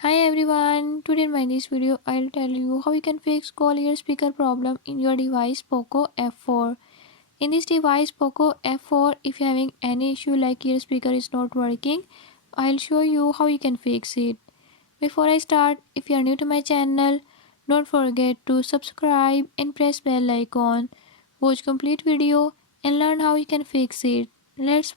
Hi everyone, today in this video I'll tell you how you can fix call ear speaker problem in your device POCO F4. In this device POCO F4, if you're having any issue like ear speaker is not working, I'll show you how you can fix it. Before I start, if you are new to my channel, don't forget to subscribe and press bell icon. Watch complete video and learn how you can fix it. Let's